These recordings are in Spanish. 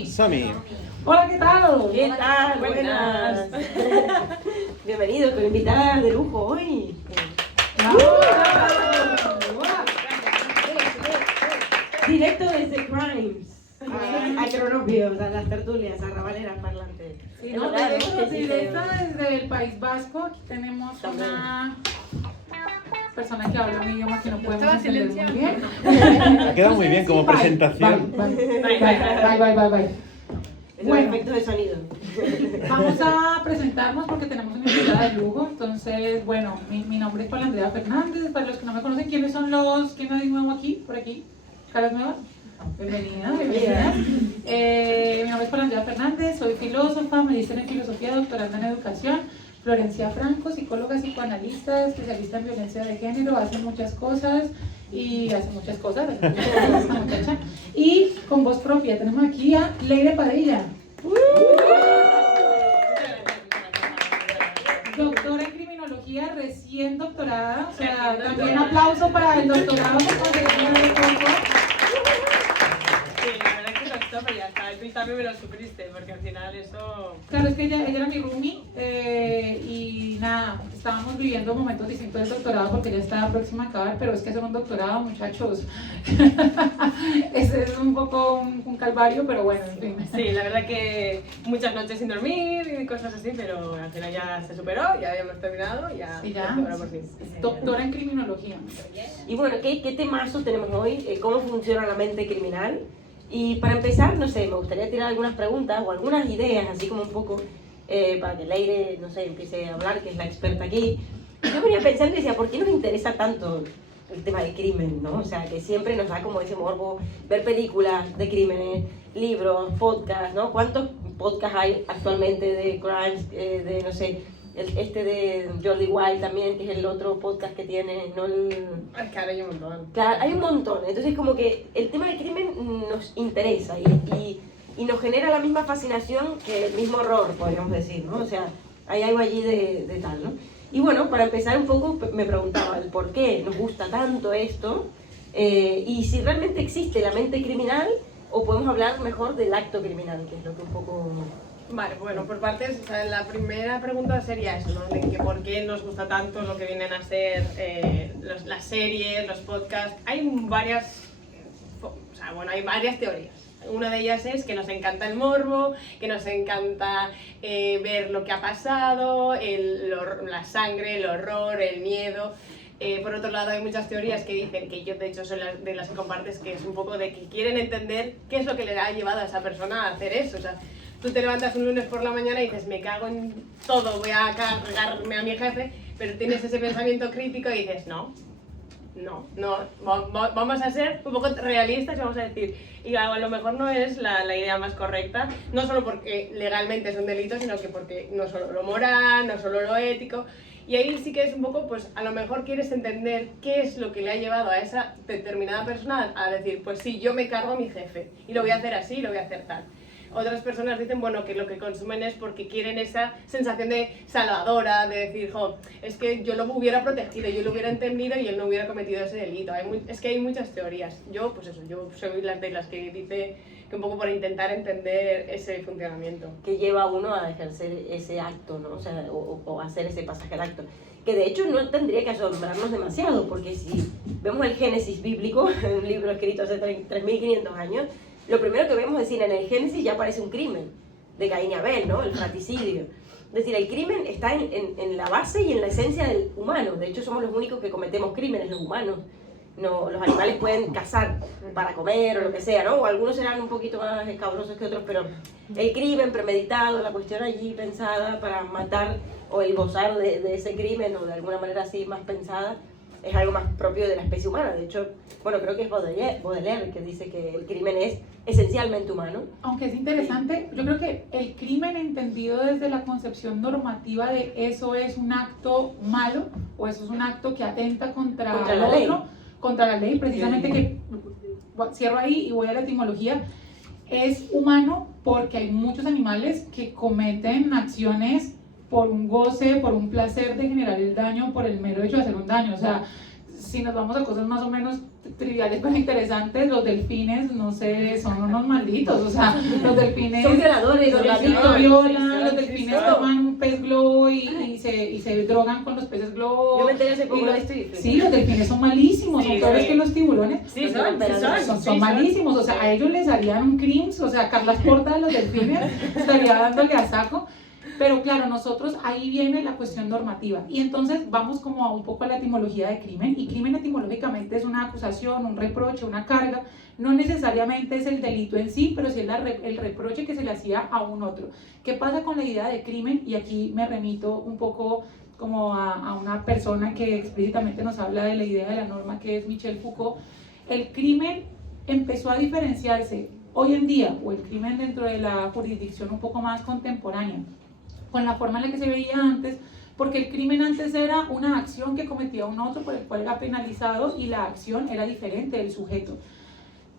Sami. Hola, ¿qué tal? ¿Qué tal? Buenas. Bienvenido, con invitada de lujo hoy. Directo desde Crimes. A Cronopios, a las tertulias, a rabaleras parlantes. Sí, no, directo desde el País Vasco. Aquí tenemos una persona que habla un idioma que no podemos entender muy bien. Ha quedado muy bien como presentación. Bye. Es un efecto de sonido. Vamos a presentarnos porque tenemos una invitada de lujo. Entonces, bueno, mi nombre es Paula Andrea Fernández. Para los que no me conocen, ¿quiénes son los que no hay nuevo aquí, por aquí? ¿Caras nuevas? Bienvenida. Mi nombre es Paula Andrea Fernández, soy filósofa, magíster en filosofía, doctoranda en educación. Florencia Franco, psicóloga, psicoanalista, especialista en violencia de género, hace muchas cosas esta muchacha. Y con voz propia tenemos aquí a Leire Padilla. Doctora en criminología, recién doctorada, o sea, también aplauso para el doctorado que conseguimos de poco. Sí, la verdad es que lo estoy, pero ya está. Tú también me lo sufriste, porque al final eso... Claro, es que ella era mi roomie y nada, estábamos viviendo momentos distintos del doctorado porque ella estaba próxima a acabar, pero es que hacer un doctorado, muchachos, es un poco un calvario, pero bueno, en fin. Sí, la verdad que muchas noches sin dormir y cosas así, pero al final ya se superó, ya habíamos terminado, ya... Sí, ya. Ahora por fin. Doctora en criminología. Y bueno, ¿qué temazo tenemos hoy? ¿Cómo funciona la mente criminal? Y para empezar, no sé, me gustaría tirar algunas preguntas o algunas ideas, así como un poco, para que Leire, no sé, empiece a hablar, que es la experta aquí. Yo venía pensando y decía, ¿por qué nos interesa tanto el tema del crimen, no? O sea, que siempre nos da como ese morbo ver películas de crímenes, libros, podcasts, ¿no? ¿Cuántos podcasts hay actualmente de crimes, de, no sé, este de Jordi Wild también, que es el otro podcast que tiene, ¿no? Es que ahora hay un montón. Claro, hay un montón. Entonces, como que el tema del crimen nos interesa y nos genera la misma fascinación que el mismo horror, podríamos decir, ¿no? O sea, hay algo allí de tal, ¿no? Y bueno, para empezar un poco, me preguntaba el por qué nos gusta tanto esto y si realmente existe la mente criminal o podemos hablar mejor del acto criminal, que es lo que un poco... Vale, bueno, por partes, o sea, la primera pregunta sería eso, ¿no? De que por qué nos gusta tanto lo que vienen a ser las series, los podcasts. Hay varias teorías. Una de ellas es que nos encanta el morbo, que nos encanta ver lo que ha pasado, la sangre, el horror, el miedo. Por otro lado, hay muchas teorías que dicen, que yo de hecho soy de las que compartes, que es un poco de que quieren entender qué es lo que le ha llevado a esa persona a hacer eso. O sea, tú te levantas un lunes por la mañana y dices, me cago en todo, voy a cargarme a mi jefe, pero tienes ese pensamiento crítico y dices, no, vamos a ser un poco realistas y vamos a decir, y a lo mejor no es la idea más correcta, no solo porque legalmente es un delito, sino que porque no solo lo moral, no solo lo ético, y ahí sí que es un poco, pues a lo mejor quieres entender qué es lo que le ha llevado a esa determinada persona a decir, pues sí, yo me cargo a mi jefe, y lo voy a hacer así, y lo voy a hacer tal. Otras personas dicen, bueno, que lo que consumen es porque quieren esa sensación de salvadora, de decir, jo, es que yo lo hubiera protegido, yo lo hubiera entendido y él no hubiera cometido ese delito. Es que hay muchas teorías. Yo, pues eso, yo soy de las que dice que un poco por intentar entender ese funcionamiento. Que lleva a uno a ejercer ese acto, ¿no? O sea, o hacer ese pasaje al acto. Que de hecho no tendría que asombrarnos demasiado, porque si vemos el Génesis bíblico, un libro escrito hace 3.500 años, lo primero que vemos es decir, en el Génesis ya aparece un crimen de Caín y Abel, ¿no? El fratricidio. Es decir, el crimen está en la base y en la esencia del humano. De hecho, somos los únicos que cometemos crímenes, los humanos. No, los animales pueden cazar para comer o lo que sea, ¿no? O algunos serán un poquito más escabrosos que otros, pero el crimen premeditado, la cuestión allí pensada para matar o el gozar de ese crimen o de alguna manera así más pensada, es algo más propio de la especie humana. De hecho, bueno, creo que es Baudelaire que dice que el crimen es esencialmente humano. Aunque es interesante, yo creo que el crimen entendido desde la concepción normativa de eso es un acto malo o eso es un acto que atenta contra el otro, contra la ley, precisamente que, cierro ahí y voy a la etimología, es humano porque hay muchos animales que cometen acciones por un goce, por un placer de generar el daño, por el mero hecho de hacer un daño. O sea, si nos vamos a cosas más o menos triviales pero interesantes, los delfines, no sé, son unos malditos, o sea, los delfines... Son violadores, los delfines violadores, violan, los sí, delfines sí. toman un pez globo y se drogan con los peces globo. Yo me enteré hace poco Y de los- esto y Sí, los delfines son malísimos, Sí, son peores sí. que los tiburones. Sí, Son, pero Son malísimos, o sea, a ellos les harían un crims, o sea, Carlas Porta de los delfines estaría dándole a saco. Pero claro, nosotros ahí viene la cuestión normativa y entonces vamos como a un poco a la etimología de crimen, y crimen etimológicamente es una acusación, un reproche, una carga, no necesariamente es el delito en sí, pero sí es el reproche que se le hacía a un otro. ¿Qué pasa con la idea de crimen? Y aquí me remito un poco como a una persona que explícitamente nos habla de la idea de la norma, que es Michel Foucault. El crimen empezó a diferenciarse hoy en día, o el crimen dentro de la jurisdicción un poco más contemporánea, con la forma en la que se veía antes, porque el crimen antes era una acción que cometía un otro por el cual era penalizado y la acción era diferente del sujeto.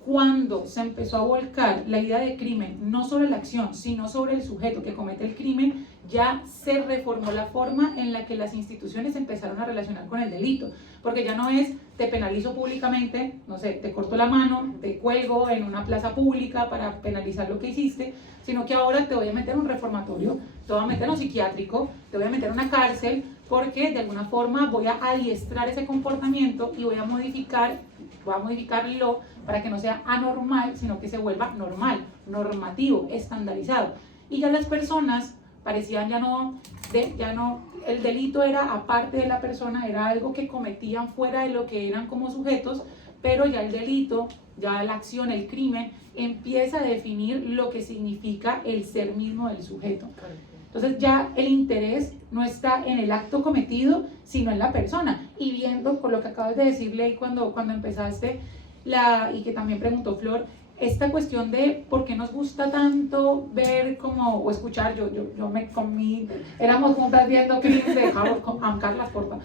Cuando se empezó a volcar la idea de crimen, no sobre la acción, sino sobre el sujeto que comete el crimen, ya se reformó la forma en la que las instituciones empezaron a relacionar con el delito, porque ya no es te penalizo públicamente, no sé, te corto la mano, te cuelgo en una plaza pública para penalizar lo que hiciste, sino que ahora te voy a meter en un reformatorio, te voy a meter en un psiquiátrico, te voy a meter en una cárcel, porque de alguna forma voy a adiestrar ese comportamiento y voy a modificarlo para que no sea anormal, sino que se vuelva normal, normativo, estandarizado. Y ya las personas parecían ya no, el delito era aparte de la persona, era algo que cometían fuera de lo que eran como sujetos, pero ya el delito, ya la acción, el crimen, empieza a definir lo que significa el ser mismo del sujeto. Entonces ya el interés no está en el acto cometido, sino en la persona. Y viendo con lo que acabas de decirle cuando empezaste, y que también preguntó Flor, esta cuestión de por qué nos gusta tanto ver como, o escuchar, yo me comí, éramos juntas viendo Crimes de Carlas Porta.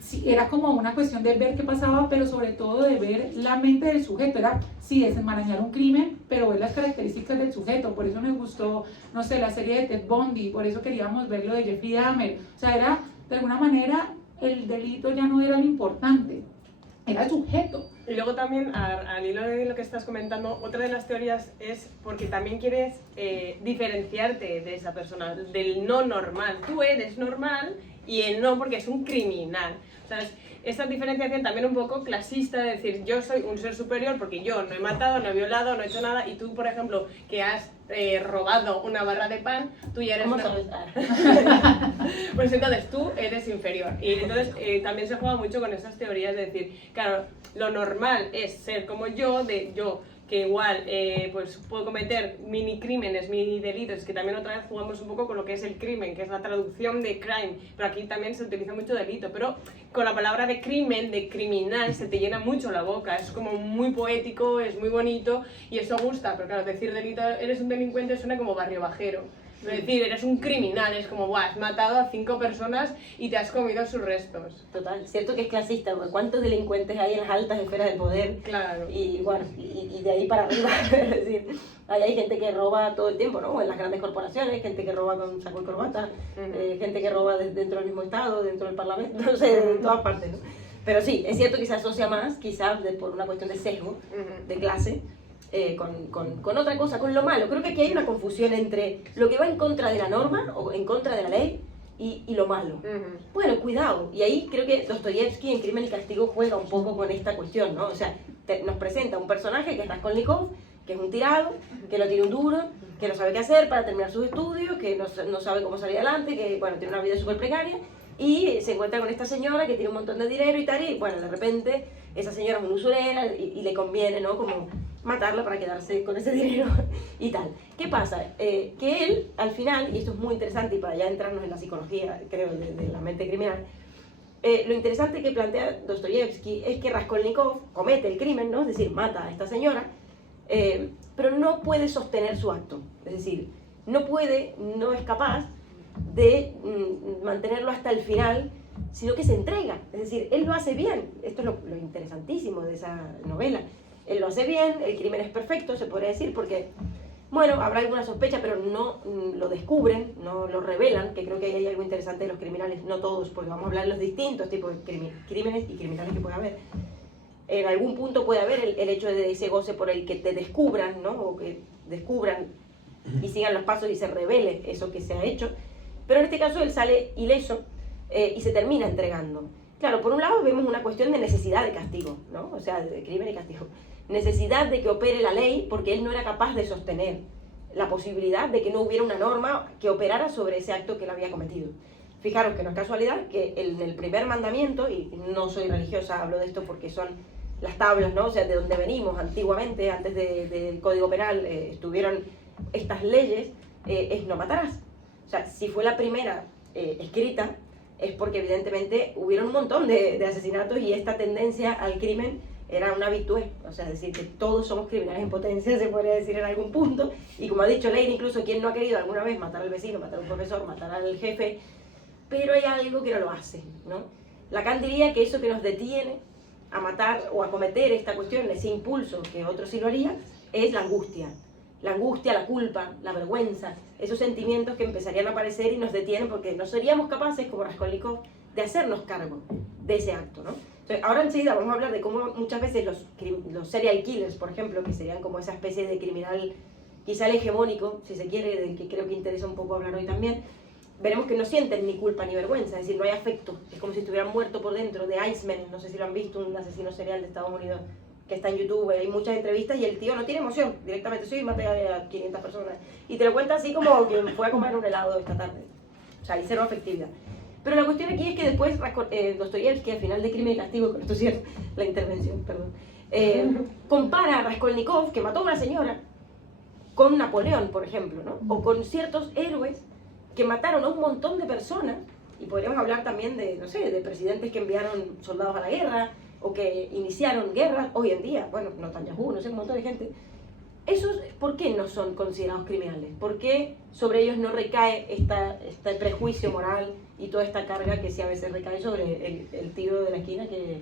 Sí, era como una cuestión de ver qué pasaba, pero sobre todo de ver la mente del sujeto. Era, sí, desenmarañar un crimen, pero ver las características del sujeto. Por eso nos gustó, no sé, la serie de Ted Bundy, por eso queríamos ver lo de Jeffrey Dahmer. O sea, era, de alguna manera, el delito ya no era lo importante, era el sujeto. Y luego también, al hilo de lo que estás comentando, otra de las teorías es porque también quieres diferenciarte de esa persona, del no normal. Tú eres normal y el no porque es un criminal. O sea, esta diferenciación también un poco clasista, de decir yo soy un ser superior porque yo no he matado, no he violado, no he hecho nada, y tú, por ejemplo, que has robado una barra de pan, tú ya eres... ¿Cómo una... sabes? Pues entonces tú eres inferior. Y entonces también se juega mucho con esas teorías de decir, claro, lo normal es ser como yo, que igual pues puedo cometer mini crímenes, mini delitos, que también otra vez jugamos un poco con lo que es el crimen, que es la traducción de crime, pero aquí también se utiliza mucho delito, pero con la palabra de crimen, de criminal, se te llena mucho la boca, es como muy poético, es muy bonito y eso gusta, pero claro, decir delito, eres un delincuente suena como barrio bajero. Es decir, eres un criminal, es como, buah, has matado a 5 personas y te has comido sus restos. Total, cierto que es clasista, porque ¿cuántos delincuentes hay en las altas esferas del poder? Claro. Y bueno, y de ahí para arriba, es decir, ahí hay gente que roba todo el tiempo, ¿no? En las grandes corporaciones, gente que roba con saco y corbata, gente que roba dentro del mismo estado, dentro del parlamento, no sé, en todas partes, ¿no? Pero sí, es cierto que se asocia más, quizás por una cuestión de sesgo, de clase, con otra cosa, con lo malo. Creo que aquí hay una confusión entre lo que va en contra de la norma o en contra de la ley y lo malo. Bueno, cuidado. Y ahí creo que Dostoyevsky en Crimen y Castigo juega un poco con esta cuestión, ¿no? O sea, nos presenta un personaje que es Raskolnikov, que es un tirado, que no tiene un duro, que no sabe qué hacer para terminar sus estudios, que no sabe cómo salir adelante, que bueno, tiene una vida súper precaria, y se encuentra con esta señora que tiene un montón de dinero y tal, y bueno, de repente esa señora es una usurera y le conviene, ¿no? Como matarla para quedarse con ese dinero y tal. ¿Qué pasa? Que él, al final, y esto es muy interesante y para ya entrarnos en la psicología, creo, de la mente criminal, lo interesante que plantea Dostoyevsky es que Raskolnikov comete el crimen, ¿no? Es decir, mata a esta señora, pero no puede sostener su acto. Es decir, no es capaz de mantenerlo hasta el final, sino que se entrega. Es decir, él lo hace bien. Esto es lo interesantísimo de esa novela. Él lo hace bien, el crimen es perfecto, se podría decir, porque, bueno, habrá alguna sospecha, pero no lo descubren, no lo revelan, que creo que ahí hay algo interesante de los criminales, no todos, porque vamos a hablar de los distintos tipos de crímenes y criminales que puede haber. en algún punto puede haber el hecho de ese goce por el que te descubran, ¿no? O que descubran y sigan los pasos y se revele eso que se ha hecho. Pero en este caso él sale ileso y se termina entregando. Claro, por un lado vemos una cuestión de necesidad de castigo, ¿no? O sea, de crimen y castigo. Necesidad de que opere la ley porque él no era capaz de sostener la posibilidad de que no hubiera una norma que operara sobre ese acto que él había cometido. Fijaros que no es casualidad que en el primer mandamiento, y no soy religiosa, hablo de esto porque son las tablas, ¿no? O sea, de donde venimos antiguamente, antes del Código Penal, estuvieron estas leyes, es no matarás. O sea, si fue la primera escrita, es porque evidentemente hubieron un montón de asesinatos y esta tendencia al crimen era una habitué. O sea, es decir, que todos somos criminales en potencia, se podría decir en algún punto. Y como ha dicho Leire, incluso quien no ha querido alguna vez matar al vecino, matar a un profesor, matar al jefe, pero hay algo que no lo hace, ¿no? Lacan diría que eso que nos detiene a matar o a cometer esta cuestión, ese impulso que otro sí lo haría, es la angustia. La angustia, la culpa, la vergüenza, esos sentimientos que empezarían a aparecer y nos detienen porque no seríamos capaces, como Raskolnikov, de hacernos cargo de ese acto, ¿no? Entonces, ahora enseguida vamos a hablar de cómo muchas veces los serial killers, por ejemplo, que serían como esa especie de criminal, quizá el hegemónico, si se quiere, del que creo que interesa un poco hablar hoy también, veremos que no sienten ni culpa ni vergüenza, es decir, no hay afecto, es como si estuvieran muertos por dentro. De Iceman, no sé si lo han visto, un asesino serial de Estados Unidos que está en YouTube, hay muchas entrevistas y el tío no tiene emoción, directamente, sí, maté a 500 personas, y te lo cuenta así como que fue a comer un helado esta tarde, o sea, hay cero afectividad. Pero la cuestión aquí es que después Dostoyevsky, al final de Crimen y Castigo, con esto sí es la intervención, perdón, compara a Raskolnikov, que mató a una señora, con Napoleón, por ejemplo, ¿no? O con ciertos héroes que mataron a un montón de personas, y podríamos hablar también de, no sé, de presidentes que enviaron soldados a la guerra, o que iniciaron guerras, hoy en día, bueno, Netanyahu, no sé, un montón de gente. ¿Esos por qué no son considerados criminales? ¿Por qué sobre ellos no recae este prejuicio moral y toda esta carga que sí a veces recae sobre el tiro de la esquina que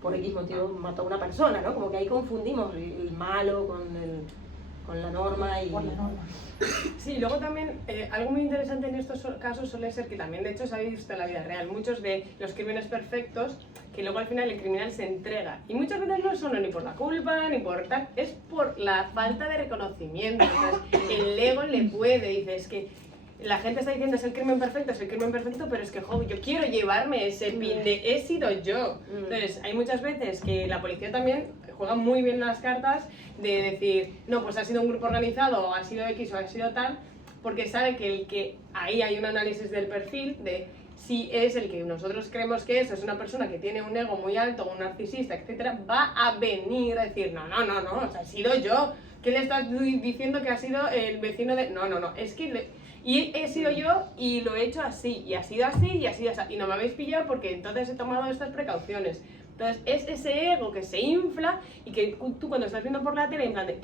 por X motivo mató a una persona, ¿no? Como que ahí confundimos el malo con la norma y... Con la norma. Sí, luego también algo muy interesante en estos casos suele ser que también de hecho se ha visto en la vida real muchos de los crímenes perfectos que luego al final el criminal se entrega y muchas veces no es solo ni por la culpa ni por tal, es por la falta de reconocimiento. Entonces el ego le puede, dice, es que la gente está diciendo es el crimen perfecto, pero es que jo, yo quiero llevarme ese pin de he sido yo. Entonces hay muchas veces que la policía también juega muy bien las cartas de decir, no, pues ha sido un grupo organizado, o ha sido X o ha sido tal, porque sabe que ahí hay un análisis del perfil de si es el que nosotros creemos que es una persona que tiene un ego muy alto, un narcisista, etcétera, va a venir a decir, no, o sea, he sido yo. ¿Qué le estás diciendo que ha sido el vecino de...? No, es que... Y he sido yo y lo he hecho así, y ha sido así, y ha sido así, y no me habéis pillado porque entonces he tomado estas precauciones. Entonces es ese ego que se infla y que tú cuando estás viendo por la tele en plan de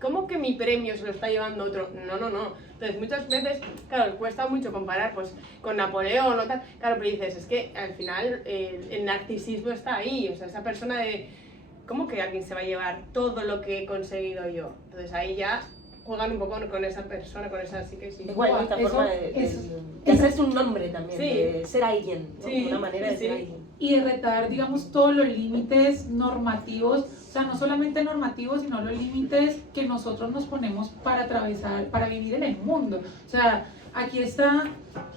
¿cómo que mi premio se lo está llevando otro? No. Entonces muchas veces, claro, cuesta mucho comparar pues con Napoleón o tal, claro, pero dices, es que al final el narcisismo está ahí, o sea, esa persona de ¿cómo que alguien se va a llevar todo lo que he conseguido yo? Entonces ahí ya juegan un poco con esa persona, con esa psique. Sí. Igual, esta forma de hacerse un nombre también, sí, de ser alguien, ¿no? Sí, una manera de ser alguien. Y de retar, digamos, todos los límites normativos, o sea, no solamente normativos, sino los límites que nosotros nos ponemos para atravesar, para vivir en el mundo. O sea, aquí está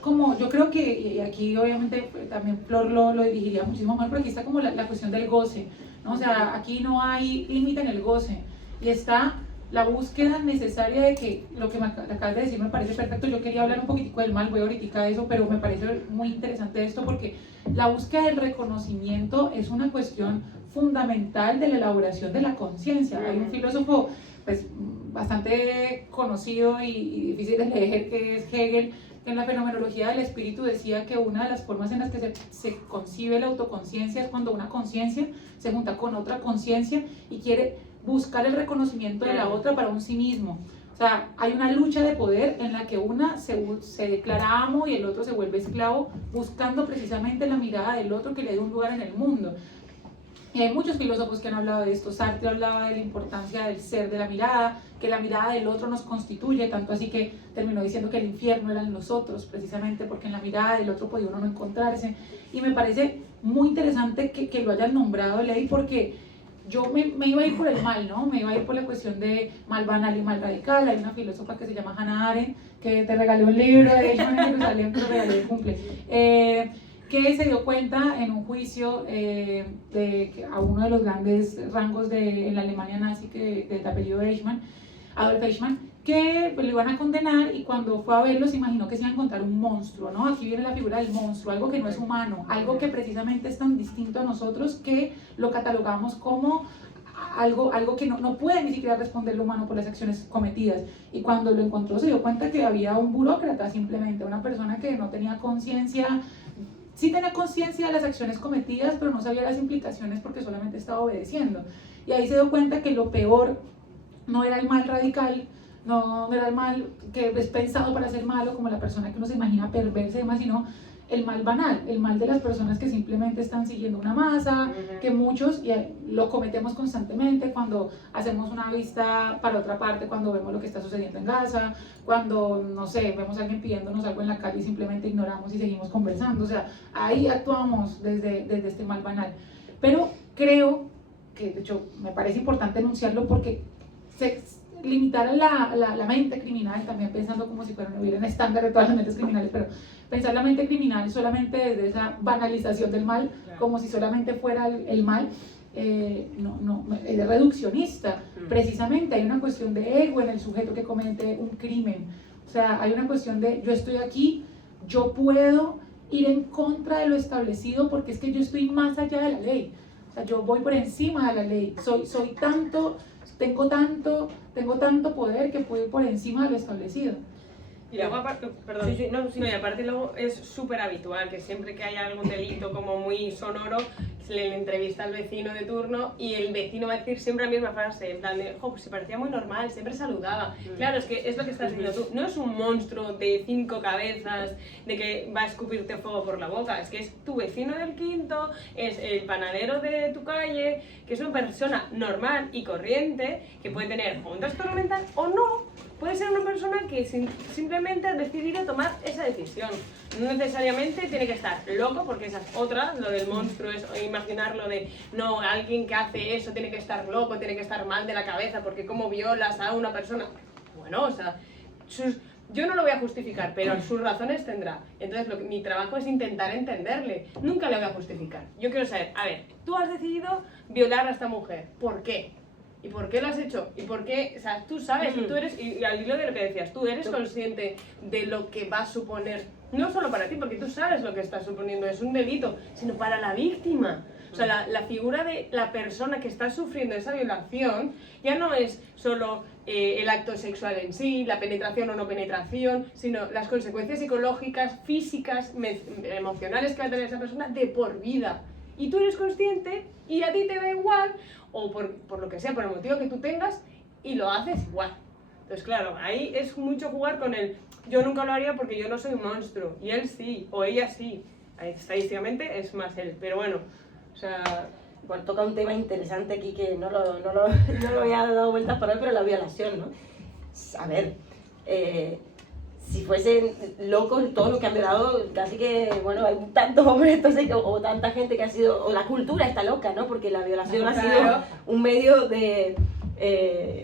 como, yo creo que, y aquí obviamente también Flor lo dirigiría muchísimo más, pero aquí está como la cuestión del goce, ¿no? O sea, aquí no hay límite en el goce, y está la búsqueda necesaria de que, lo que me acabas de decir me parece perfecto. Yo quería hablar un poquitico del mal, voy ahorita de eso, pero me parece muy interesante esto porque la búsqueda del reconocimiento es una cuestión fundamental de la elaboración de la conciencia. Hay un filósofo pues bastante conocido y difícil de leer que es Hegel, que en la fenomenología del espíritu decía que una de las formas en las que se concibe la autoconciencia es cuando una conciencia se junta con otra conciencia y quiere buscar el reconocimiento de la otra para un sí mismo. O sea, hay una lucha de poder en la que una se declara amo y el otro se vuelve esclavo, buscando precisamente la mirada del otro que le dé un lugar en el mundo. Y hay muchos filósofos que han hablado de esto. Sartre hablaba de la importancia del ser de la mirada, que la mirada del otro nos constituye, tanto así que terminó diciendo que el infierno eran los otros, precisamente porque en la mirada del otro podía uno no encontrarse. Y me parece muy interesante que lo hayan nombrado ley, porque yo me iba a ir por el mal, ¿no? Me iba a ir por la cuestión de mal banal y mal radical. Hay una filósofa que se llama Hannah Arendt, que te regaló un libro, de hecho, en el que salió, te lo regalé de cumple. Que se dio cuenta en un juicio a uno de los grandes rangos en la Alemania nazi, de apellido Eichmann, Adolf Eichmann, que lo iban a condenar, y cuando fue a verlo se imaginó que se iba a encontrar un monstruo, ¿no? Aquí viene la figura del monstruo, algo que no es humano, algo que precisamente es tan distinto a nosotros que lo catalogamos como algo que no puede ni siquiera responder lo humano por las acciones cometidas. Y cuando lo encontró se dio cuenta que había un burócrata, simplemente una persona que no tenía conciencia. Sí tenía conciencia de las acciones cometidas, pero no sabía las implicaciones porque solamente estaba obedeciendo. Y ahí se dio cuenta que lo peor no era el mal radical, no era el mal que es pensado para ser malo, como la persona que uno se imagina perversa y demás, sino el mal banal, el mal de las personas que simplemente están siguiendo una masa, que muchos lo cometemos constantemente cuando hacemos una vista para otra parte, cuando vemos lo que está sucediendo en Gaza, cuando, no sé, vemos a alguien pidiéndonos algo en la calle y simplemente ignoramos y seguimos conversando. O sea, ahí actuamos desde este mal banal. Pero creo que, de hecho, me parece importante enunciarlo porque limitar a la mente criminal, también pensando como si hubiera un estándar de todas las mentes criminales, pero pensar la mente criminal solamente desde esa banalización del mal, como si solamente fuera el mal, es reduccionista. Precisamente hay una cuestión de ego en el sujeto que comete un crimen. O sea, hay una cuestión de yo estoy aquí, yo puedo ir en contra de lo establecido porque es que yo estoy más allá de la ley. O sea, yo voy por encima de la ley, tengo tanto poder que puedo ir por encima de lo establecido. Y luego aparte, perdón, y aparte luego es súper habitual que siempre que haya algún delito como muy sonoro, se le entrevista al vecino de turno y el vecino va a decir siempre la misma frase, en plan de, pues se parecía muy normal, siempre saludaba. Claro, es que es lo que estás diciendo tú, no es un monstruo de 5 cabezas, de que va a escupirte fuego por la boca, es que es tu vecino del quinto, es el panadero de tu calle, que es una persona normal y corriente, que puede tener o un trastorno mental o no. Puede ser una persona que simplemente ha decidido tomar esa decisión. No necesariamente tiene que estar loco, porque esa es otra, lo del monstruo es imaginarlo de, no, alguien que hace eso tiene que estar loco, tiene que estar mal de la cabeza, porque cómo violas a una persona. Bueno, o sea, yo no lo voy a justificar, pero sus razones tendrá. Entonces mi trabajo es intentar entenderle, nunca le voy a justificar. Yo quiero saber, a ver, tú has decidido violar a esta mujer, ¿por qué? ¿Y por qué lo has hecho? ¿Y por qué? O sea, tú sabes, tú eres, y al hilo de lo que decías, tú eres consciente de lo que va a suponer, no solo para ti, porque tú sabes lo que estás suponiendo, es un delito, sino para la víctima. O sea, la figura de la persona que está sufriendo esa violación ya no es solo el acto sexual en sí, la penetración o no penetración, sino las consecuencias psicológicas, físicas, emocionales que va a tener esa persona de por vida. Y tú eres consciente y a ti te da igual, o por lo que sea, por el motivo que tú tengas, y lo haces igual. Entonces, claro, ahí es mucho jugar con el yo nunca lo haría porque yo no soy un monstruo, y él sí, o ella sí. Estadísticamente es más él, pero bueno, o sea... Bueno, toca un tema interesante aquí que no lo había dado vueltas por hoy, pero la violación, ¿no? A ver, si fuesen locos todos los que han violado, casi que, bueno, hay tantos hombres entonces, o tanta gente que ha sido, o la cultura está loca, ¿no? Porque la violación ha sido un medio de,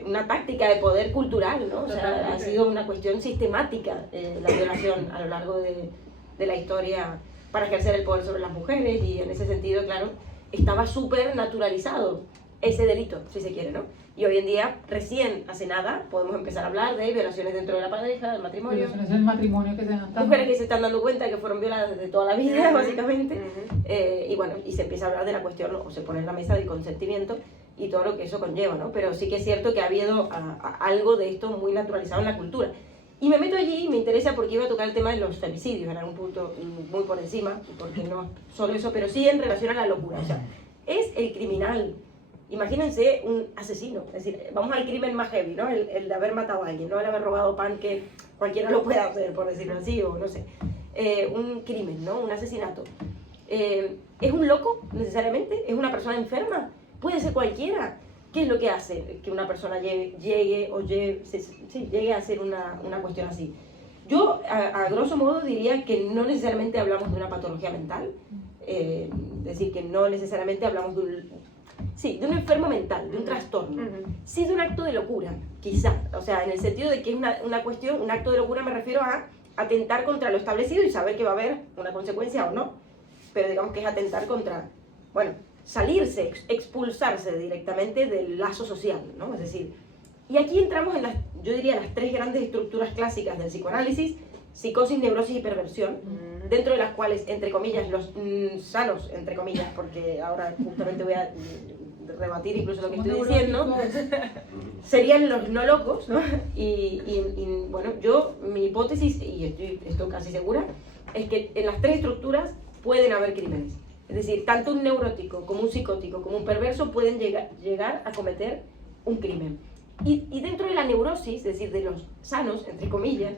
una táctica de poder cultural, ¿no? O sea, ha sido una cuestión sistemática la violación a lo largo de la historia para ejercer el poder sobre las mujeres, y en ese sentido, claro, estaba súper naturalizado ese delito, si se quiere, ¿no? Y hoy en día, recién hace nada, podemos empezar a hablar de violaciones dentro de la pareja, del matrimonio. Violaciones del matrimonio que se dan tanto. Mujeres que se están dando cuenta de que fueron violadas desde toda la vida, básicamente. Y bueno, y se empieza a hablar de la cuestión, o se pone en la mesa del consentimiento y todo lo que eso conlleva, ¿no? Pero sí que es cierto que ha habido algo de esto muy naturalizado en la cultura. Y me meto allí y me interesa porque iba a tocar el tema de los femicidios en algún punto muy por encima, porque no solo eso, pero sí en relación a la locura. O sea, es el criminal. Imagínense un asesino, es decir, vamos al crimen más heavy, ¿no? El de haber matado a alguien, no el haber robado pan, que cualquiera lo puede hacer, por decirlo así, o no sé. Un crimen, ¿no? Un asesinato. ¿Es un loco, necesariamente? ¿Es una persona enferma? Puede ser cualquiera. ¿Qué es lo que hace que una persona llegue a hacer una cuestión así? Yo, a grosso modo, diría que no necesariamente hablamos de una patología mental, Es decir, que no necesariamente hablamos de un enfermo mental, de un trastorno. Sí de un acto de locura, quizá. O sea, en el sentido de que es una cuestión, un acto de locura me refiero a atentar contra lo establecido y saber que va a haber una consecuencia o no. Pero digamos que es atentar contra, bueno, salirse, expulsarse directamente del lazo social, ¿no? Es decir, y aquí entramos en yo diría, las tres grandes estructuras clásicas del psicoanálisis: psicosis, neurosis y perversión, dentro de las cuales, entre comillas, los sanos, entre comillas, porque ahora justamente voy a rebatir incluso lo que estoy diciendo, serían los no locos, ¿no? Y bueno, mi hipótesis, y estoy casi segura, es que en las tres estructuras pueden haber crímenes. Es decir, tanto un neurótico como un psicótico como un perverso pueden llegar a cometer un crimen. Y dentro de la neurosis, es decir, de los sanos, entre comillas,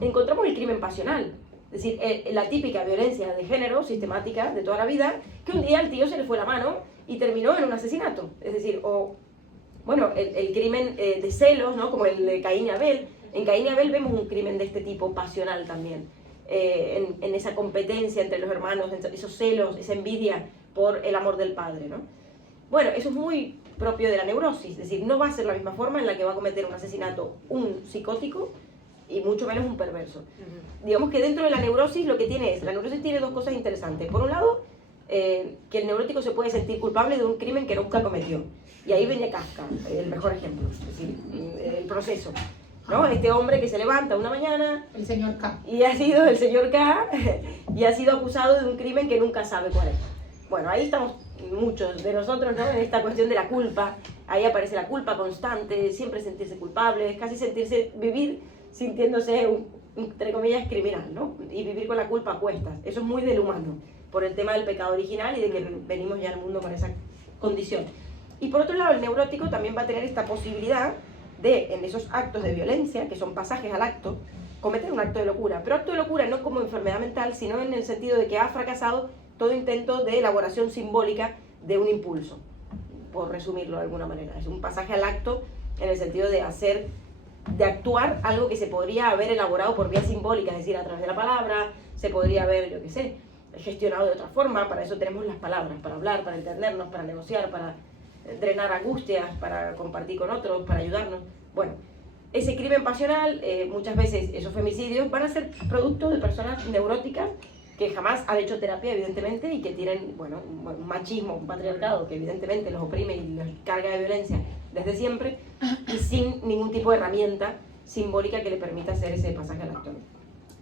encontramos el crimen pasional. Es decir, la típica violencia de género sistemática de toda la vida, que un día al tío se le fue la mano y terminó en un asesinato. Es decir, el crimen de celos, ¿no? Como el de Caín y Abel. En Caín y Abel vemos un crimen de este tipo pasional también. En esa competencia entre los hermanos, esos celos, esa envidia por el amor del padre, ¿no? Bueno, eso es muy propio de la neurosis, es decir, no va a ser la misma forma en la que va a cometer un asesinato un psicótico y mucho menos un perverso. Digamos que dentro de la neurosis lo que tiene la neurosis tiene dos cosas interesantes. Por un lado, que el neurótico se puede sentir culpable de un crimen que nunca cometió. Y ahí viene Kafka, el mejor ejemplo, es decir, el proceso, ¿no? Este hombre que se levanta una mañana... El señor K. Y ha sido el señor K, y ha sido acusado de un crimen que nunca sabe cuál es. Bueno, ahí estamos muchos de nosotros, ¿no? En esta cuestión de la culpa. Ahí aparece la culpa constante, siempre sentirse culpable, casi vivir sintiéndose, entre comillas, criminal, ¿no? Y vivir con la culpa a cuestas. Eso es muy del humano, por el tema del pecado original y de que venimos ya al mundo con esa condición. Y por otro lado, el neurótico también va a tener esta posibilidad de, en esos actos de violencia, que son pasajes al acto, cometer un acto de locura. Pero acto de locura no como enfermedad mental, sino en el sentido de que ha fracasado todo intento de elaboración simbólica de un impulso, por resumirlo de alguna manera. Es un pasaje al acto en el sentido de actuar algo que se podría haber elaborado por vía simbólica, es decir, a través de la palabra, se podría haber, yo qué sé, gestionado de otra forma. Para eso tenemos las palabras, para hablar, para entendernos, para negociar, para drenar angustias, para compartir con otros, para ayudarnos. Bueno, ese crimen pasional, muchas veces esos femicidios van a ser producto de personas neuróticas que jamás han hecho terapia, evidentemente, y que tienen, bueno, un machismo, un patriarcado que evidentemente los oprime y los carga de violencia desde siempre, y sin ningún tipo de herramienta simbólica que le permita hacer ese pasaje al acto.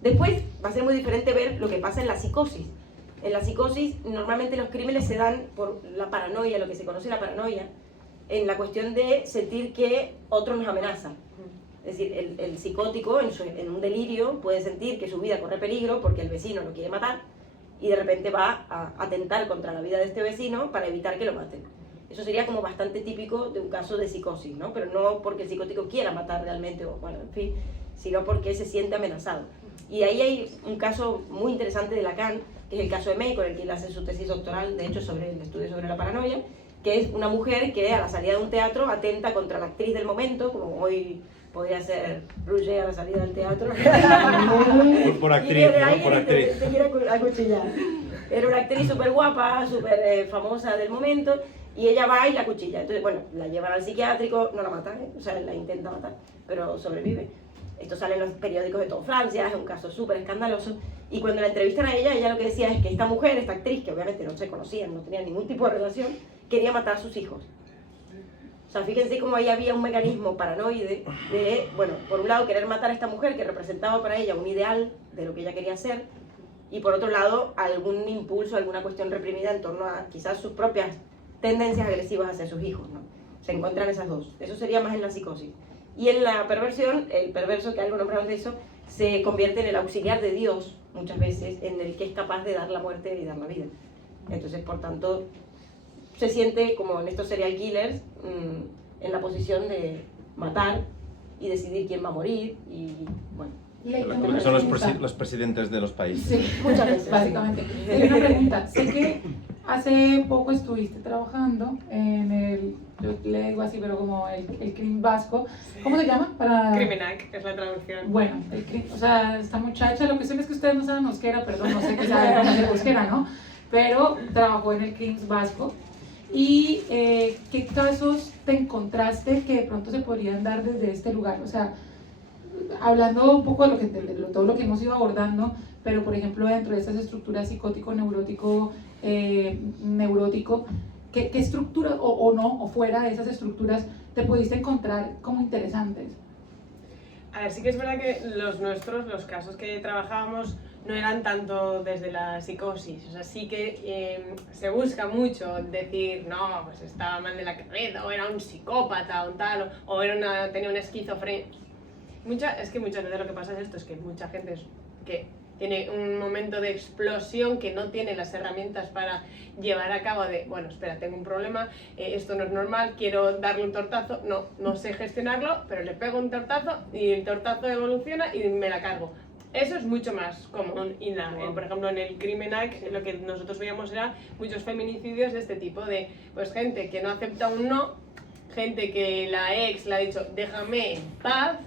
Después va a ser muy diferente ver lo que pasa en la psicosis. En la psicosis normalmente los crímenes se dan por la paranoia, lo que se conoce la paranoia, en la cuestión de sentir que otro nos amenaza. Es decir, el psicótico en un delirio puede sentir que su vida corre peligro porque el vecino lo quiere matar y de repente va a atentar contra la vida de este vecino para evitar que lo maten. Eso sería como bastante típico de un caso de psicosis, ¿no? Pero no porque el psicótico quiera matar realmente, o bueno, en fin, sino porque se siente amenazado. Y ahí hay un caso muy interesante de Lacan, que es el caso de May, con el que él hace su tesis doctoral, de hecho, sobre el estudio sobre la paranoia, que es una mujer que a la salida de un teatro atenta contra la actriz del momento, como hoy podría ser Rouget a la salida del teatro. Por actriz, ¿no? Por actriz. Se quiere acuchillar. Era una actriz súper guapa, súper famosa del momento, y ella va y la acuchilla. Entonces, bueno, la llevan al psiquiátrico, no la mata, o sea, la intenta matar, pero sobrevive. Esto sale en los periódicos de toda Francia, es un caso súper escandaloso. Y cuando la entrevistan a ella lo que decía es que esta mujer, esta actriz, que obviamente no se conocían, no tenían ningún tipo de relación, quería matar a sus hijos. O sea, fíjense cómo ahí había un mecanismo paranoide de, bueno, por un lado querer matar a esta mujer que representaba para ella un ideal de lo que ella quería hacer, y por otro lado algún impulso, alguna cuestión reprimida en torno a quizás sus propias tendencias agresivas hacia sus hijos, ¿no? Se encuentran esas dos. Eso sería más en la psicosis. Y en la perversión, el perverso, que algo nombraron de eso, se convierte en el auxiliar de Dios, muchas veces, en el que es capaz de dar la muerte y dar la vida. Entonces, por tanto, se siente, como en estos serial killers, en la posición de matar y decidir quién va a morir, y bueno. Son los presidentes de los países. Sí, muchas veces. Básicamente. Tengo una pregunta. Sé que hace poco estuviste trabajando en el, yo le digo así, pero como el crimen vasco. ¿Cómo se llama? Crimenac, es la traducción. Bueno, o sea, esta muchacha, lo que sé es que ustedes no saben euskera, perdón, no sé qué saben hacer euskera, ¿no? pero trabajó en el CRIMS vasco. ¿Y qué casos te encontraste que de pronto se podrían dar desde este lugar? O sea, hablando un poco de todo lo que hemos ido abordando, pero por ejemplo dentro de estas estructuras psicótico, neurótico, ¿qué estructuras o fuera de esas estructuras te pudiste encontrar como interesantes? A ver, sí que es verdad que los casos que trabajábamos no eran tanto desde la psicosis, o sea, sí que se busca mucho decir, no, pues estaba mal de la cabeza, o era un psicópata, o tal, o tenía una esquizofrenia. Es que muchas veces lo que pasa es esto, es que mucha gente que tiene un momento de explosión que no tiene las herramientas para llevar a cabo de, bueno, espera, tengo un problema, esto no es normal, quiero darle un tortazo, no sé gestionarlo, pero le pego un tortazo y el tortazo evoluciona y me la cargo. Eso es mucho más común y por ejemplo en el Crimen Act lo que nosotros veíamos era muchos feminicidios de este tipo, de pues gente que no acepta un no, gente que la ex le ha dicho déjame en paz,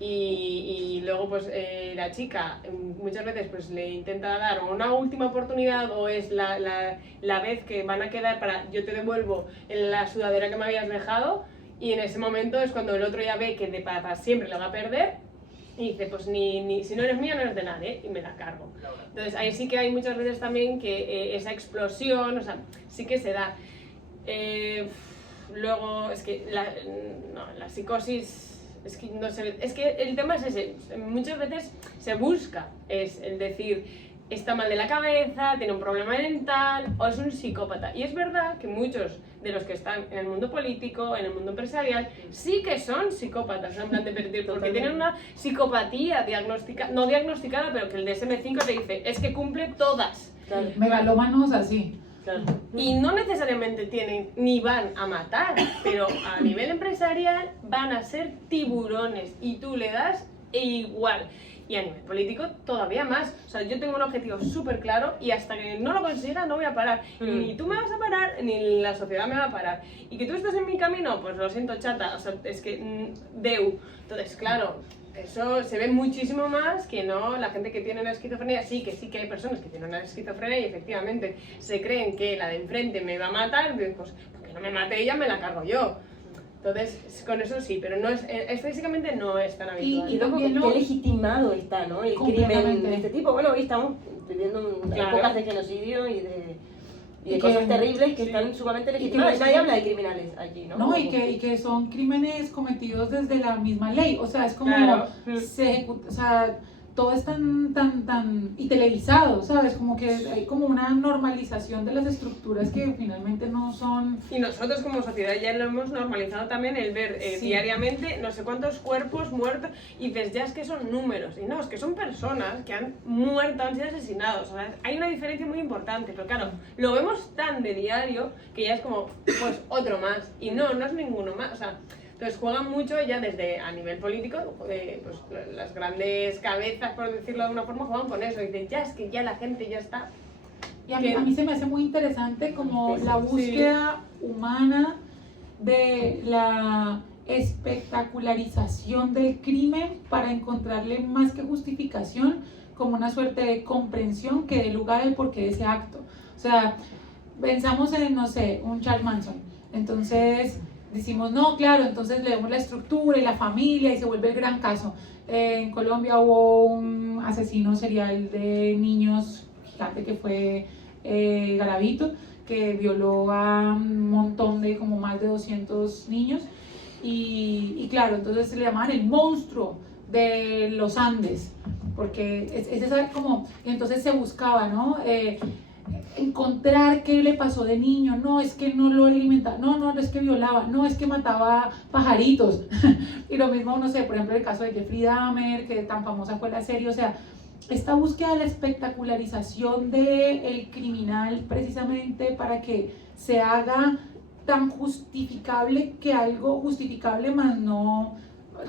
y luego pues la chica muchas veces pues le intenta dar una última oportunidad, o es la vez que van a quedar para yo te devuelvo en la sudadera que me habías dejado, y en ese momento es cuando el otro ya ve que para siempre la va a perder y dice pues si no eres mía no eres de nadie, y me la cargo. Entonces ahí sí que hay muchas veces también que esa explosión, o sea, sí que se da. Luego es que la psicosis es que no se ve, es que el tema es ese, muchas veces se busca, es el decir, está mal de la cabeza, tiene un problema mental o es un psicópata. Y es verdad que muchos de los que están en el mundo político, en el mundo empresarial, sí que son psicópatas, en plan de porque tienen una psicopatía no diagnosticada, pero que el DSM-5 te dice, es que cumple todas. Claro. Megalómanos así. Claro. Y no necesariamente tienen ni van a matar, pero a nivel empresarial van a ser tiburones y tú le das igual. Y a nivel político todavía más. O sea, yo tengo un objetivo súper claro y hasta que no lo consiga no voy a parar. Ni tú me vas a parar, ni la sociedad me va a parar. Y que tú estés en mi camino, pues lo siento, chata. O sea, es que deu. Entonces, claro, eso se ve muchísimo más que no la gente que tiene una esquizofrenia. Sí que hay personas que tienen una esquizofrenia y efectivamente se creen que la de enfrente me va a matar, pues porque no me mate ella, me la cargo yo. Entonces, con eso sí, pero no estadísticamente no es tan habitual. Y luego qué legitimado está, ¿no? El crimen de este tipo. Bueno, hoy estamos viviendo épocas de genocidio y de cosas terribles que están sumamente legitimadas. Nadie habla de criminales allí, ¿no? No, y que son crímenes cometidos desde la misma ley. O sea, es como se ejecuta, o sea, todo es tan y televisado, ¿sabes? Como que hay como una normalización de las estructuras que finalmente no son... Y nosotros como sociedad ya lo hemos normalizado también, el ver diariamente no sé cuántos cuerpos muertos, y dices, ya es que son números, y no, es que son personas que han muerto, han sido asesinados. O sea, hay una diferencia muy importante, pero claro, lo vemos tan de diario que ya es como, pues otro más, y no es ninguno más, o sea... Entonces juegan mucho ya desde a nivel político, pues las grandes cabezas, por decirlo de una forma, juegan con eso. Y dicen, ya es que ya la gente ya está. Y a mí se me hace muy interesante como la búsqueda humana de la espectacularización del crimen para encontrarle más que justificación, como una suerte de comprensión que dé lugar al porqué de ese acto. O sea, pensamos en, no sé, un Charles Manson. Entonces... decimos, no, claro, entonces leemos la estructura y la familia y se vuelve el gran caso. En Colombia hubo un asesino serial de niños gigante que fue Garavito, que violó a un montón de, como más de 200 niños. Y claro, entonces se le llamaban el monstruo de los Andes, porque es esa como, y entonces se buscaba, ¿no? Encontrar qué le pasó de niño, no, es que no lo alimentaba, no es que violaba, no, es que mataba pajaritos. Y lo mismo, no sé, por ejemplo, el caso de Jeffrey Dahmer, que tan famosa fue la serie. O sea, esta búsqueda de la espectacularización del criminal precisamente para que se haga tan justificable que algo justificable más no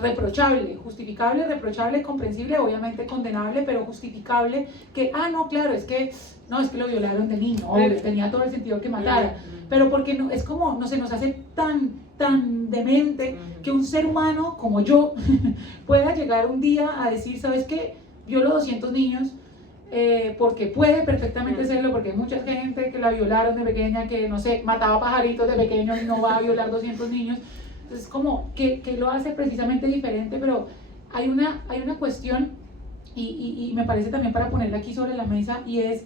reprochable, justificable, reprochable, comprensible, obviamente condenable, pero justificable, que, no, claro, es que lo violaron de niño, tenía todo el sentido que matara, pero porque no, es como, no se nos hace tan demente que un ser humano como yo pueda llegar un día a decir, ¿sabes qué? Violo 200 niños porque puede perfectamente serlo, porque hay mucha gente que la violaron de pequeña, que no sé, mataba pajaritos de pequeño y no va a violar 200 niños. Entonces, como que lo hace precisamente diferente, pero hay una cuestión, y me parece también para ponerla aquí sobre la mesa, y es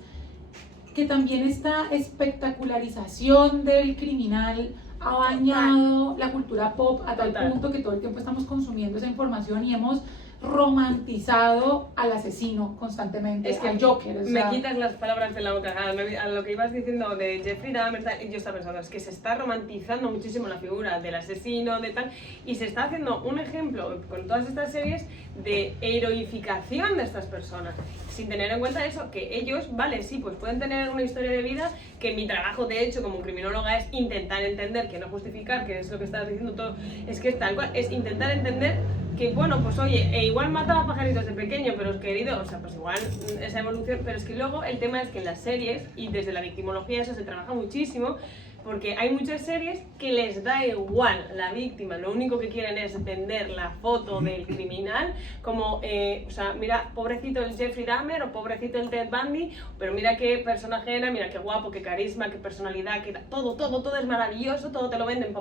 que también esta espectacularización del criminal ha bañado la cultura pop a tal punto que todo el tiempo estamos consumiendo esa información y hemos romantizado al asesino constantemente, es que al Joker. O sea, me quitas las palabras de la boca. A lo que ibas diciendo de Jeffrey Dahmer, yo estaba pensando, es que se está romantizando muchísimo la figura del asesino, de tal, y se está haciendo un ejemplo con todas estas series de heroificación de estas personas, sin tener en cuenta eso, que ellos, vale, sí, pues pueden tener una historia de vida, que mi trabajo de hecho como criminóloga es intentar entender, que no justificar, que es lo que estás diciendo todo, es que es tal cual, es intentar entender que bueno, pues oye, igual mataba pajaritos de pequeño, pero querido, o sea, pues igual esa evolución, pero es que luego el tema es que en las series, y desde la victimología eso se trabaja muchísimo, porque hay muchas series que les da igual la víctima, lo único que quieren es vender la foto del criminal, como, o sea, mira, pobrecito el Jeffrey Dahmer o pobrecito el Ted Bundy, pero mira qué personaje era, mira qué guapo, qué carisma, qué personalidad, qué todo es maravilloso, todo te lo venden,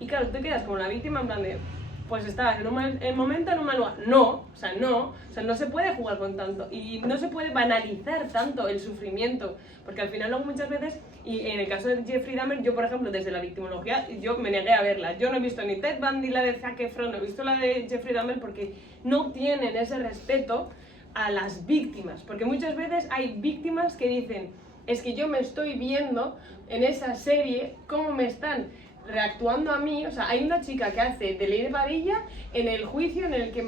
y claro, tú te quedas como la víctima en plan de, pues estabas en un momento en un mal lugar. No se puede jugar con tanto y no se puede banalizar tanto el sufrimiento, porque al final luego muchas veces, y en el caso de Jeffrey Dahmer, yo por ejemplo desde la victimología, yo me negué a verla, yo no he visto ni Ted Bundy, la de Zac Efron, no he visto la de Jeffrey Dahmer porque no tienen ese respeto a las víctimas, porque muchas veces hay víctimas que dicen, es que yo me estoy viendo en esa serie cómo me están reactuando a mí, o sea, hay una chica que hace de Ley de Padilla en el juicio en el que